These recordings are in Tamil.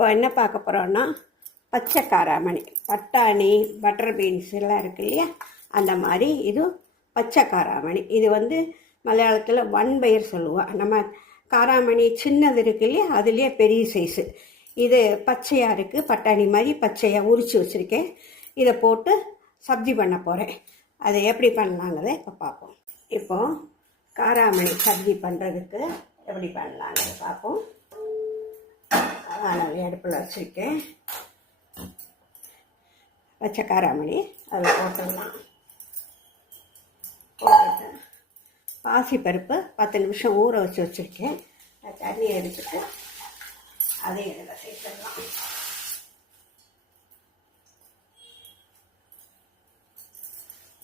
இப்போ என்ன பார்க்க போகிறோன்னா பச்சை காராமணி பட்டாணி பட்டர் பீன்ஸ் எல்லாம் இருக்கு இல்லையா? அந்த மாதிரி இது பச்சை காராமணி இது வந்து மலையாளத்தில் ஒன் பயிர் சொல்லுவோம். நம்ம காராமணி சின்னது இருக்கு இல்லையா? அதுலேயே பெரிய சைஸு இது பச்சையாக இருக்குது பட்டாணி மாதிரி பச்சையாக உரித்து வச்சுருக்கேன். இதை போட்டு சப்ஜி பண்ண போகிறேன் அதை எப்படி பண்ணலாங்கிறத இப்போ பார்ப்போம். இப்போ காராமணி சப்ஜி பண்ணுறதுக்கு எப்படி பண்ணலாங்கிறத பார்ப்போம். அடுப்பில் வச்சுருக்கேன். வச்ச காராமணி அதில் போட்டுடலாம். போட்டுட்டு பாசிப்பருப்பு பத்து நிமிஷம் ஊற வச்சு வச்சுருக்கேன். தண்ணியை எடுத்துட்டு அதையும் இதில் சேர்த்துடலாம்.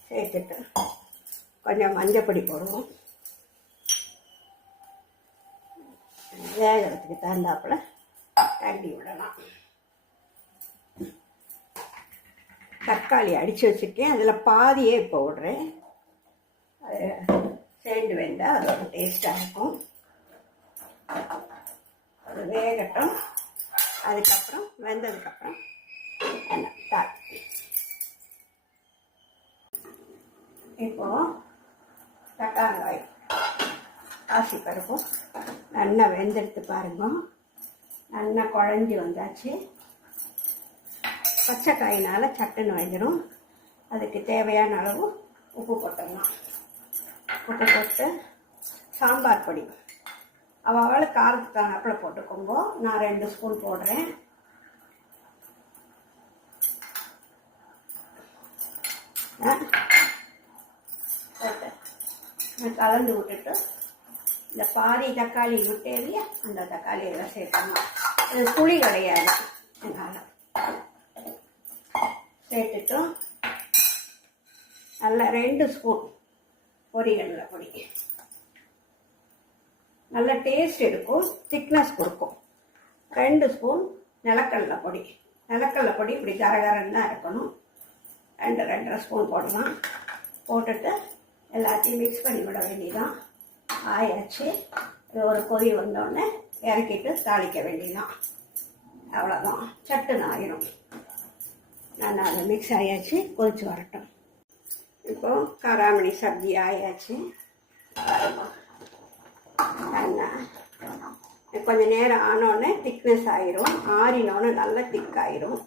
சேர்த்துட்டு கொஞ்சம் மஞ்சப்பொடி போடுவோம். வேகிறதுக்கு தகுந்தாப்புல தண்ணி விடலாம். தக்காளி அடித்து வச்சுருக்கேன். அதில் பாதியே இப்போ விடுறேன். அது சேர்ந்து வெந்தால் அதோட டேஸ்ட்டாக இருக்கும். அது வேகட்டும். அதுக்கப்புறம் வெந்ததுக்கப்புறம் என்ன தாள் இப்போ தக்காளி காசி பருப்பும் நல்லா வெந்தெடுத்து பாருங்க. நல்லா குழஞ்சி வந்தாச்சு. பச்சைக்காயினால் சட்டுன்னு வந்துடும் அதுக்கு தேவையான அளவு உப்பு போட்டுடலாம். உப்பு போட்டு சாம்பார் பொடி. அவள் காரத்துக்கு தகுந்தாப்பில் போட்டுக்கோங்க. நான் ரெண்டு ஸ்பூன் போடுறேன். போட்டு. கலந்து விட்டுட்டு இந்த பாதி தக்காளி விட்டு இல்லையா அந்த தக்காளி எல்லாம் சேர்க்கணும். இது புளி கிடையாது. அதனால் சேர்த்துட்டு நல்லா ரெண்டு ஸ்பூன் பொரியல்ல பொடி. நல்ல டேஸ்ட் இருக்கும் திக்னஸ் கொடுக்கும். ரெண்டு ஸ்பூன் நிலக்கடலை பொடி. நிலக்கடலை பொடி இப்படி கரகரன்னு தான் இருக்கணும். ரெண்டு ரெண்டரை ஸ்பூன் போடலாம் போட்டுட்டு எல்லாத்தையும் மிக்ஸ் பண்ணி விட வேண்டியதான் ஆயாச்சு ஒரு கொதி வந்தோடனே இறக்கிட்டு தாளிக்க வேண்டியதான் அவ்வளோதான் சட்டுன்னு ஆயிரும். நான் அதை மிக்ஸ் ஆயாச்சு கொதிச்சு வரட்டும். இப்போ காராமணி சப்ஜி ஆயாச்சு. கொஞ்சம் நேரம் ஆனோடனே திக்னஸ் ஆயிரும். ஆறினோடனே நல்லா திக்காயிரும்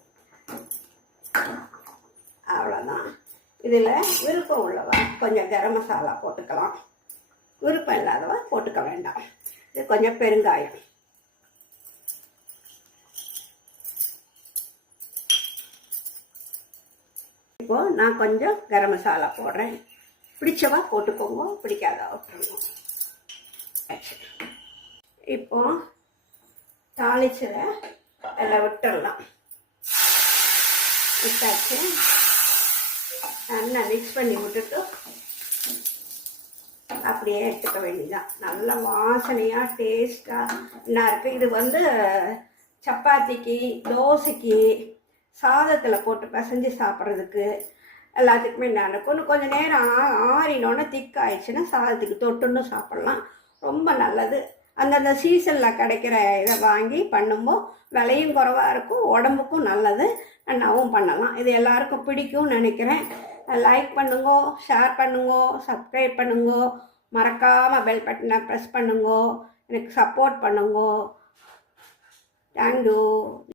அவ்வளோதான் இதில் விருப்பம் உள்ளவா கொஞ்சம் கரம் மசாலா போட்டுக்கலாம். விருப்பம் இல்லாதவா போட்டுக்க வேண்டாம். இது கொஞ்சம் பெருங்காயம். இப்போ நான் கொஞ்சம் கரம் மசாலா போடுறேன். பிடிச்சவா போட்டுக்கோங்க பிடிக்காத விட்டுருங்க இப்போ தாளிச்சத அதில் விட்டுடலாம். விட்டாச்சு. நல்லா மிக்ஸ் பண்ணி விட்டுட்டு அப்படியே எடுத்துக்க வேண்டியதான் நல்ல வாசனையாக டேஸ்ட்டாக என்ன இருக்குது இது வந்து சப்பாத்திக்கு தோசைக்கு சாதத்தில் போட்டு பிசைஞ்சு சாப்பிட்றதுக்கு எல்லாத்துக்குமே நல்லா இருக்கும் இன்னும் கொஞ்சம் நேரம் ஆ ஆறினோன்னே திக்காயிடுச்சுன்னா சாதத்துக்கு தொட்டுன்னு சாப்பிட்லாம். ரொம்ப நல்லது. அந்தந்த சீசனில் கிடைக்கிற இதை வாங்கி பண்ணும்போது விலையும் குறைவாக இருக்கும் உடம்புக்கும் நல்லது. நல்லாவும் பண்ணலாம். இது எல்லாருக்கும் பிடிக்கும்னு நினைக்கிறேன். லைக் பண்ணுங்க ஷேர் பண்ணுங்க சப்ஸ்கிரைப் பண்ணுங்கோ. மறக்காமல் பெல் பட்டனை ப்ரெஸ் பண்ணுங்க. எனக்கு சப்போர்ட் பண்ணுங்க. தேங்க்யூ